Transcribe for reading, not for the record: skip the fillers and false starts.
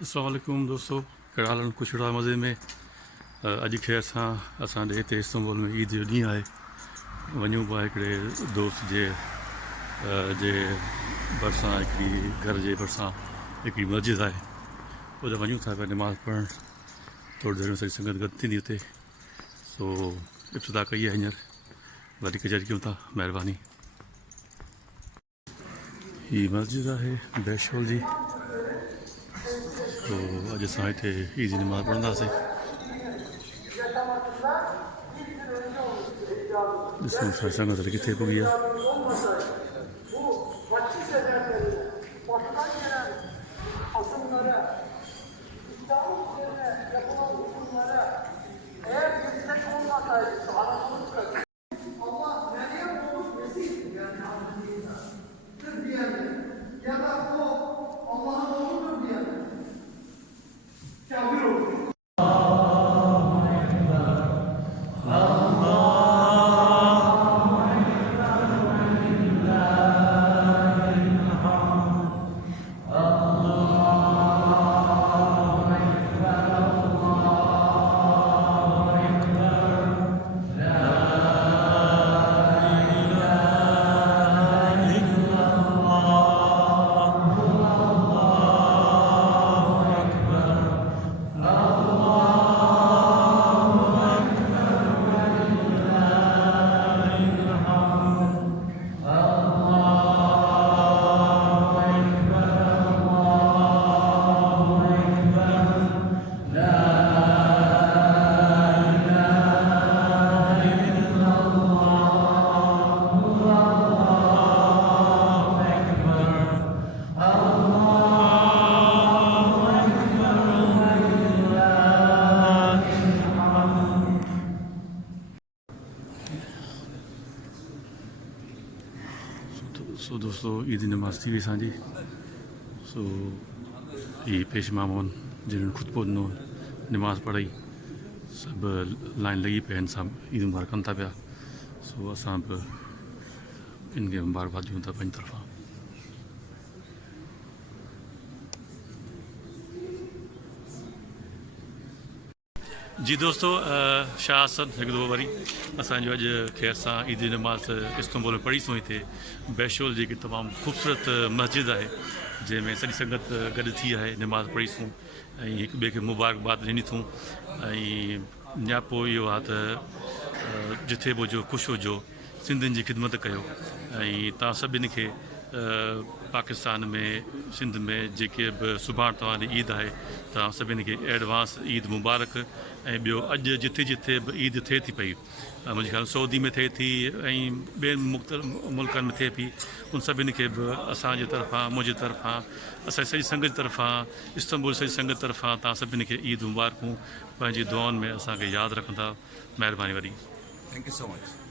अस्सलाम वालेकुम दोस्तों, कहिड़ा हाल आहिनि? कुझु अहिड़ा मज़े में। अॼु खैर सां असांजे हिते इस्तांबुल में ईद जो ॾींहुं आहे। वञूं पिया हिकिड़े दोस्त जे भरिसां, हिकिड़ी घर जे भरिसां हिकिड़ी मस्जिद आहे, उते वञूं था पिया निमाज़ पढ़णु। थोरी देरि में सॼी संगत गॾु थींदी हुते। सो इब्तिदा कई आहे हींअर, वधीक चर्च कयूं था, महिरबानी। हीअ मस्जिद आहे बैशोल जी। तो अॼु असां हिते ईद जी निमाज़ पढ़ंदासीं। ॾिसूं असांजी संगत किथे पुॼी आहे। सो दोस्तों, ईद नमाज़ थी वई असांजी। सो हीअ पेश मामून जिन्हनि ख़ुतबो ॾिनो, निमाज़ पढ़ाई, सभु लाइन लॻी पिया आहिनि, सभु ईद मुबारक कनि था पिया। सो असां बि इन खे मुबारकबाद ॾियूं था पंहिंजी तरफ़ां। जी दोस्तों, शाह हसन हिकु दफ़ो वरी असांजो अॼु खैर सां ईद जी नमाज़ इस्तांबुल में पढ़ीसूं। हिते बैशोल जेकी तमामु ख़ूबसूरत मस्जिद आहे, जंहिंमें सॼी संगत गॾु थी आहे, निमाज़ पढ़ीसूं ऐं हिक ॿिए खे मुबारकबाद ॾिनीसूं। ऐं न्यापो इहो आहे त जिथे बि हुजो ख़ुशि हुजो, सिंधियुनि जी ख़िदमत कयो। ऐं तव्हां सभिनी खे पाकिस्तान में, सिंध में जेके बि सुभाणे तव्हांजी ईद आहे, तव्हां सभिनी खे एडवांस ईद मुबारक। ऐं ॿियो, अॼु जिथे जिथे बि ईद थिए थी पई, मुंहिंजे ख़्याल सऊदी में थिए थी ऐं ॿियनि मुख़्तलिफ़ मुल्कनि में थिए पई, उन सभिनी खे बि असांजे तरफ़ां, मुंहिंजे तरफ़ां, असांजी सॼी संगत तरफ़ां, इस्तांबुल सॼी संगत तरफ़ां तव्हां सभिनी खे ईद मुबारकूं। पंहिंजी दुआउनि में असांखे यादि रखंदा, महिरबानी वॾी। Thank you so much.